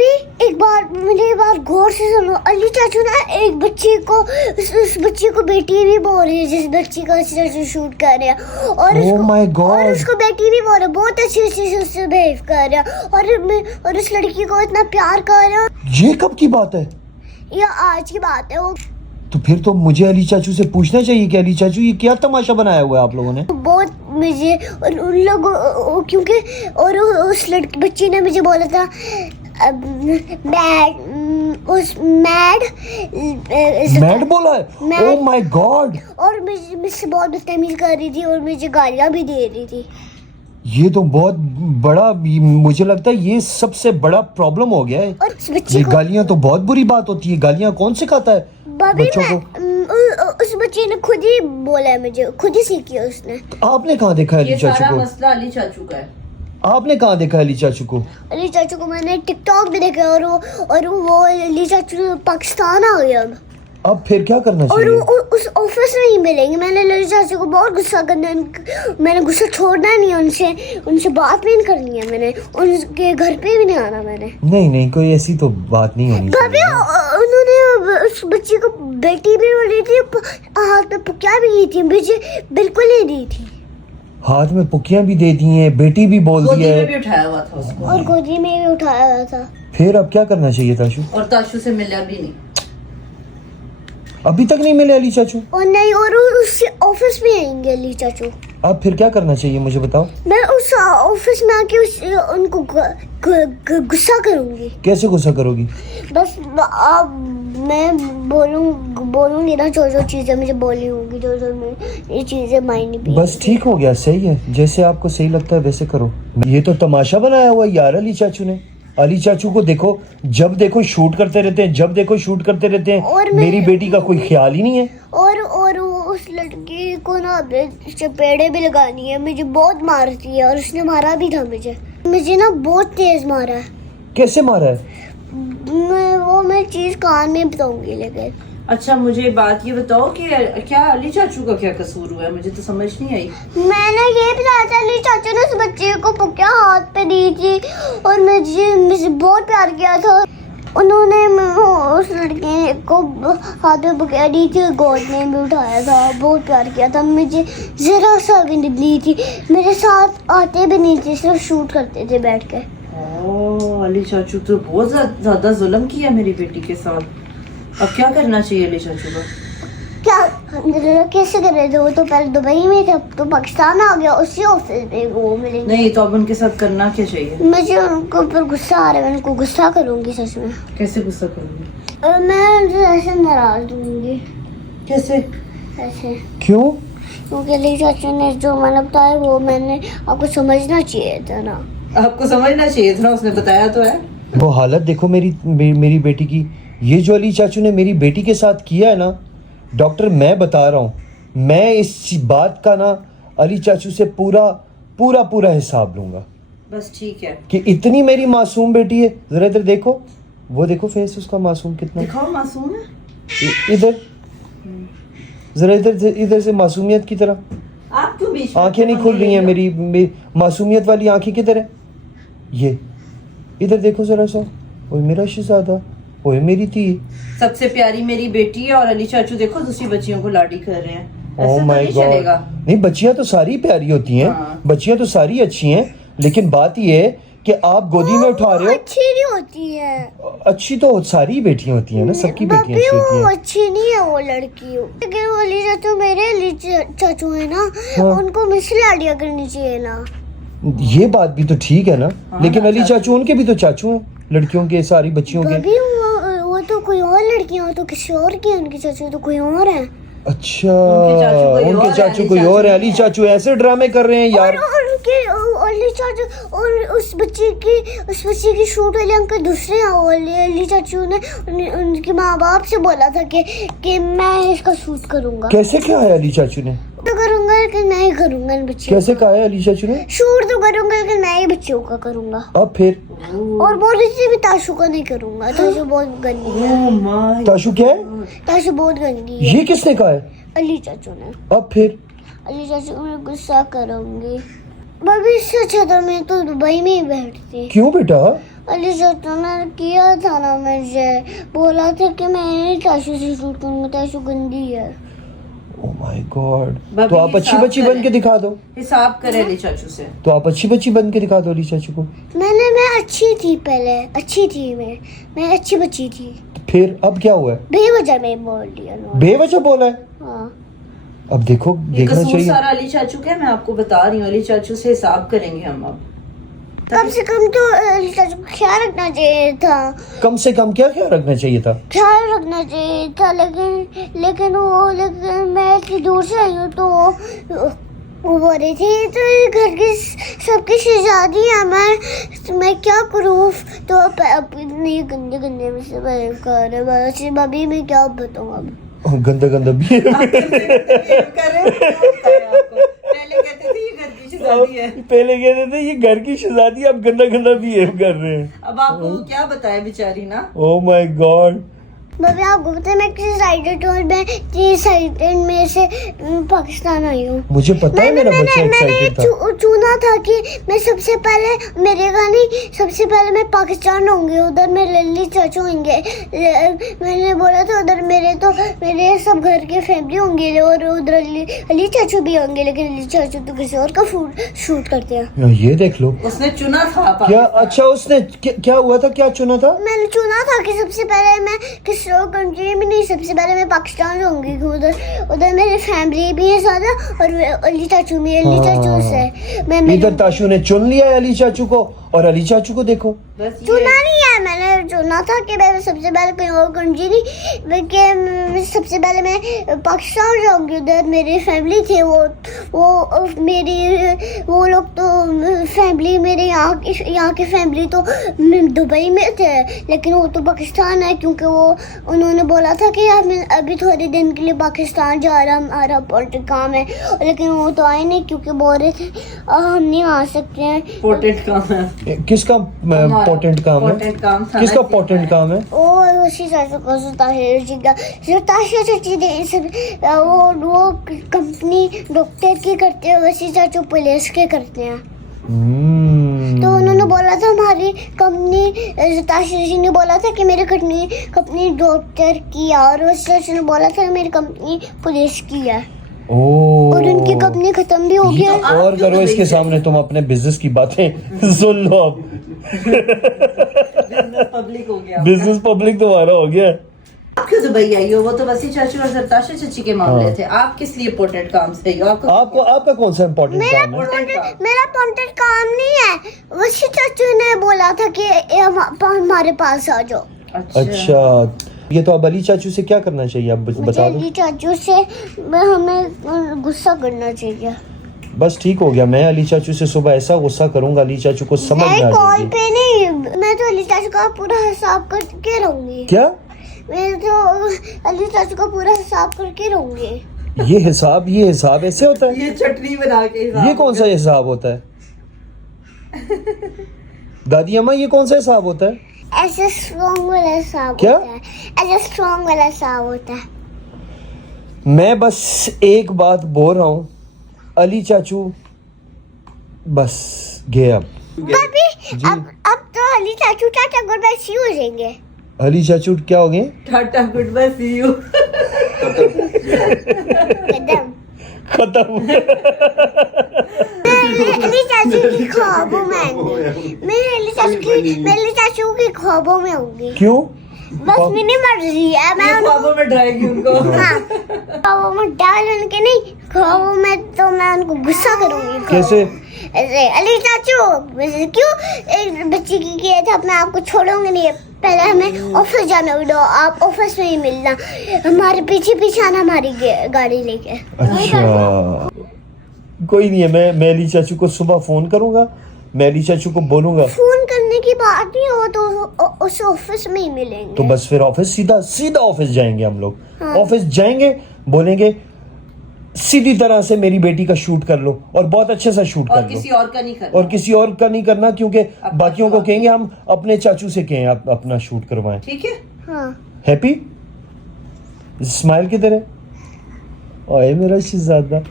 भाभी एक बार मेरी बात गौर से सुनो। अली चाचू ना एक बच्चे को उस बच्चे को बेटी भी बोल रही है जिस बच्ची का चाचू शूट कर रहे हैं और और उसको बेटी भी बोल रहे हैं, बहुत अच्छे से उससे बिहेव कर रहे हैं और उस लड़की को इतना प्यार कर रहे हैं। ये कब की बात है? ये आज की बात है। वो तो फिर तो मुझे अली चाचू से पूछना चाहिए कि अली चाचू ये क्या तमाशा बनाया हुआ है आप लोगों ने? बहुत मुझे और उन लोगों क्योंकि और उस लड़की बच्ची ने मुझे बोला था मैड बोला है? Oh my God. और मुझसे बहुत बदतमीजी कर रही थी और मुझे गालियां भी दे रही थी। ये तो बहुत बड़ा, मुझे लगता है ये सबसे बड़ा प्रॉब्लम हो गया है। और ये गालियां तो बहुत बुरी बात होती है। गालियां कौन सिखाता है बच्चों को? उस बच्चे ने खुद ही बोला है, मुझे खुद ही सीखी है उसने। आपने कहाँ देखा अली चाचू को? मसला अली चाचू का है। आपने कहाँ देखा अली चाचू को? अली चाचू को मैंने टिकटॉक पे देखा और वो अली चाचू पाकिस्तान आ गया अब फिर क्या करना चाहिए? और उस ऑफिस में ही मिलेंगे। मैंने अली चाचू को बहुत गुस्सा करना, मैंने गुस्सा छोड़ना नहीं, उनसे बात नहीं करनी है, मैंने उनके घर पे भी नहीं आना मैंने। नहीं कोई ऐसी तो बात नहीं होनी चाहिए। उन्होंने उस बच्ची को बेटी भी बोली थी, हाथ में पुक्या भी दी थी, मुझे बिल्कुल नहीं दी थी। हाथ में पुक्कियां भी दे दी हैं, बेटी भी बोल दी है, गोदी में भी उठाया हुआ था उसको। और गोदी में भी उठाया हुआ था। फिर अब क्या करना चाहिए ताशु? और ताशु से मिला भी नहीं, अभी तक नहीं मिले अली चाचू? और नहीं, और उससे ऑफिस में आएंगे अली चाचू। अब फिर क्या करना चाहिए मुझे बताओ? मैं उस ऑफिस में आके उनको गुस्सा करूंगी। कैसे गुस्सा करोगी? बस अब मैं बोलूंगी ना जो चीजें मुझे बोली होंगी, जो मैं ये चीजें मायने भी। बस ठीक हो गया, सही है, जैसे आपको सही लगता है वैसे करो। ये तो तमाशा बनाया हुआ यार अली चाचू ने। अली चाचू को देखो, जब देखो शूट करते रहते हैं, जब देखो शूट करते रहते हैं। और मेरी बेटी का कोई ख्याल ही नहीं है। और उस लड़की को ना चपेड़े भी लगानी है, मुझे बहुत मारती है और उसने मारा भी था मुझे ना बहुत तेज मारा है। कैसे मारा है? मैं चीज कान में बताऊंगी लेकिन। अच्छा मुझे बात ये बताओ कि क्या अली चाचू का क्या कसूर हुआ है? मुझे तो समझ नहीं आई। मैंने ये बताया था अली चाचू ने उस बच्चे को पुक्या हाथ पे दी थी और मुझे बहुत प्यार किया था। उन्होंने उस लड़के को हाथ में पुक्या दी थी, गोद में भी उठाया था, बहुत प्यार किया था, मुझे जरा सा भी नहीं दी थी, मेरे साथ आते भी नहीं थे, सिर्फ शूट करते थे बैठ के। ओह अली चाचू तो बहुत ज्यादा जुल्म किया मेरी बेटी के साथ। अब क्या करना चाहिए अली चाचू का? क्या कैसे कर रहे थे? वो तो पहले दुबई में थे, अब तो पाकिस्तान आ गया, उसी ऑफिस में वो मिलेंगे। नहीं तो अब उनके साथ करना क्या चाहिए? मुझे उनको ऊपर गुस्सा आ रहा है, मैं उनको गुस्सा करूंगी सच में। कैसे गुस्सा करूंगी? मैं उनसे ऐसे नाराज दूंगी। कैसे? ऐसे क्यों? क्योंकि अली चाचू ने जो मैंने बताया वो मैंने आपको समझना चाहिए था ना। आपको समझना चाहिए था ना, उसने बताया तो है। वो हालत देखो मेरी बेटी की। ये जो अली चाचू ने मेरी बेटी के साथ किया है ना, डॉक्टर मैं बता रहा हूँ, मैं इस बात का ना अली चाचू से पूरा हिसाब लूंगा। बस ठीक है कि इतनी मेरी मासूम बेटी है। जरा इधर देखो, वो देखो फेस उसका मासूम कितना। दिखाओ मासूम है। इधर जरा इधर से मासूमियत की तरह। आप क्यों बीच में? आंखें नहीं खुल रही हैं मेरी मासूमियत वाली आंखें किधर है? ये इधर देखो जरा सा। ओए मेरा शहजादा, ओए मेरी थी, सबसे प्यारी मेरी बेटी है और अली चाचू देखो दूसरी बच्चियों को लाडी कर रहे हैं। ऐसे तो माय नहीं गॉड। चलेगा। नहीं, बच्चियां तो सारी प्यारी होती हैं। हाँ। बच्चियां तो सारी अच्छी हैं, लेकिन बात ये है कि आप गोदी में उठा रहे हो। अच्छी नहीं होती है। अच्छी तो सारी बेटियां होती हैं ना, सबकी बेटियां अच्छी होती हैं। अच्छी नहीं है वो लड़की। लेकिन वो अली चाचू मेरे अली चाचू है ना, हाँ। उनको मुझसे लाडियां करनी चाहिए ना। ये बात भी तो ठीक है ना, हाँ, लेकिन अली चाचू उनके भी तो चाचू हैं, लड़कियों के, सारी बच्चियों के। कभी वो तो कोई और लड़कियां हो तो किसी और की, उनके चाचू तो कोई और है। अच्छा, उनके चाचू कोई और है। अली चाचू ऐसे ड्रामे कर रहे हैं यार। और उनके अली चाचू और उस बच्चे की शूट वाले अंकल दूसरे हैं। अली चाचू ने उनके माँ बाप से बोला था कि मैं इसका शूट करूंगा। कैसे क्या है अली चाचू ने? तो करूंगा लेकिन मैं ही करूंगा इन बच्चों कैसे कहा है अली चाचू ने? शूट तो करूंगा लेकिन मैं ही बच्चों का करूंगा। अब फिर? और बोल से भी ताशु का नहीं करूंगा, ताशु बहुत गंदी है। ओह माय ताशु क्या है? ताशु बहुत गंदी है। ये किसने कहा है? अली चाचू ने। अब फिर? अली चाचू को मैं गुस्सा करूंगी। भाभी इससे अच्छा था मैं तो दुबई में ही बैठती। क्यों बेटा? अली चाचू ने किया था ना मुझे, बोला था कि मैं चाचू से शूट करूंगा, चाचू गंदी है। Oh my God. भाभी, तो आप अच्छी हिसाब बच्ची बन के दिखा दो। हिसाब करे अली चाचू से। तो आप अच्छी बच्ची बन के दिखा दो अली चाचू को। मैं अच्छी थी पहले, अच्छी थी मैं अच्छी बच्ची थी। फिर अब क्या हुआ है? बेवजह में बोल दिया उन्होंने। बेवजह बोला है। हाँ। अब देखो, ये देखना कसूर चाहिए। सारा अली चाचू का है, मैं आपको बता रही हूँ। अली चाचू से हिसाब करेंगे हम अब। कम से कम तो अली चाचू को ख्याल रखना चाहिए था, कम से कम क्या ख्याल रखना चाहिए था? ख्याल रखना चाहिए था। लेकिन मैं इतनी दूर से आई हूँ तो वो बोल रही थी तो ये घर की सबकी शहजादी है, मैं क्या करूँ। तो अपनी गंदे गंदे में से कर रहे बस। भाभी मैं क्या बताऊँ अब। गंदा गंदा भी पहले कहते थे ये घर की शहजादी, अब गंदा गंदा बिहेव कर रहे हैं। अब आपको क्या बताए बेचारी ना। Oh my God. भाभी आपको पता है मैं किस साइड में से पाकिस्तान आई हूँ। मुझे पता है मेरा बच्चा एक्साइटेड था। चुना था कि मैं सबसे पहले सबसे पहले मैं पाकिस्तान होंगी, उधर मेरे अली चाचू होंगे। मैंने बोला था उधर मेरे सब घर के फैमिली होंगे और उधर अली चाचू भी होंगे, लेकिन अली चाचू तो किसी और का शूट करते हैं। ये देख लो, उसने चुना था क्या? अच्छा, उसने क्या हुआ था? क्या चुना था? मैंने चुना था कि सबसे पहले मैं किसी और कंट्री में नहीं, सबसे पहले मैं पाकिस्तान होंगी। उधर मेरी फैमिली भी है ज़्यादा और अली चाचू भी। अली चाचू से मैं इधर ताशु ने चुन लिया है अली चाचू को, और अली चाचू को देखो। बस ये चुना नहीं है, मैंने चुना था कि मैं सबसे पहले कहीं और कंट्री नहीं, बल्कि सबसे पहले मैं पाकिस्तान जाऊंगी। उधर मेरी फैमिली थे, वो लोग तो फैमिली मेरे यहाँ की फैमिली तो दुबई में थे, लेकिन वो तो पाकिस्तान है, क्योंकि उन्होंने बोला था कि यार मैं अभी थोड़े दिन के लिए पाकिस्तान जा रहा, हमारा इम्पोर्टेंट काम है, लेकिन वो तो आए नहीं क्योंकि बोल रहे थे हम नहीं आ सकते हैं। इम्पोर्टेंट काम है। किसका इम्पोर्टेंट काम है? इम्पोर्टेंट काम था किसका ना, इम्पोर्टेंट काम है? और उसी चाचू को सुताशा चाची दे सब वो कंपनी डॉक्टर की करते हैं, वैसे चाचू पुलिस के करते हैं। तो उन्होंने बोला था हमारी कंपनी, ताशा जी ने बोला था कि मेरी कंपनी डॉक्टर की है, और वैसे चाचू ने बोला था मेरी कंपनी पुलिस की है। ओह, और उनकी कंपनी खत्म भी हो गया। और करो इसके सामने तुम अपने बिजनेस की बातें सुन लो। अब पब्लिक हो गया, बिजनेस पब्लिक तुम्हारा हो गया। आप क्यों दुबई आई हो? वो तो वसी चाचू और सरताशा चाची के मामले थे। आप किस लिए इम्पोर्टेंट काम से आई हो? आपका कौन सा इम्पोर्टेंट काम है? मेरा इम्पोर्टेंट काम नहीं है, वैसे चाचू ने बोला था कि हमारे पास आ जाओ। अच्छा, ये तो अब अली चाचू से क्या करना चाहिए? अब बता दो। अली चाचू से हमें गुस्सा करना चाहिए। बस ठीक हो गया, मैं अली चाचू से सुबह ऐसा गुस्सा करूंगा अली चाचू को समझ में आ कॉल जाएगी। पे नहीं, मैं तो अली चाचू का पूरा हिसाब करके रहूंगी। क्या? मैं तो अली चाचू का पूरा हिसाब करके रहूंगी। ये हिसाब ऐसे होता है? ये चटनी बना के ये कौन सा हिसाब होता है? दादी अम्मा, ये कौन सा हिसाब होता है? ऐसे स्ट्रॉन्ग वाला हिसाब क्या? होता है, ऐसे स्ट्रॉन्ग वाला हिसाब होता है। मैं बस एक बात बोल रहा हूँ, अली चाचू बस गए अब। भाभी जी। अब तो अली चाचू टाटा गुड बाय सी हो जाएंगे। अली चाचू क्या हो गए? Tata good bye see you. कदम खत्म। अली चाचू की ख्वाबों में आएंगे। मैं अली चाचू की ख्वाबों में होंगी। क्यों? बस मेरी मर्जी है, मैं ख्वाबों में डराएगी उनको। हाँ, ख्वाबों में डाल उनके नहीं, ख्वाबों में तो मैं उनको गुस्सा करूंगी। कैसे? ऐसे अली चाचू वैसे क्यों एक बच्ची की किया था, अपने आप को छोड़ोगे नहीं, पहले हमें ऑफिस जाना होगा, आप ऑफिस में ही मिलना, हमारे पीछे पीछे आना हमारी गाड़ी लेके। अच्छा, कोई नहीं है, मैं अली चाचू को सुबह फोन करूंगा, मैं अली चाचू को बोलूंगा। फोन करने की बात नहीं हो तो उस ऑफिस में ही मिलेंगे। तो बस फिर ऑफिस सीधा ऑफिस जाएंगे हम लोग। हाँ। ऑफिस जाएंगे, बोलेंगे सीधी तरह से मेरी बेटी का शूट कर लो, और बहुत अच्छे से शूट और कर लो, किसी और का नहीं करना। और किसी और का नहीं करना, क्योंकि अपना बाकियों को शौक। कहेंगे हम अपने चाचू से कहें आप अपना शूट करवाएं। ठीक है। हाँ। हैप्पी स्माइल किधर है? ओए मेरा शहजादा।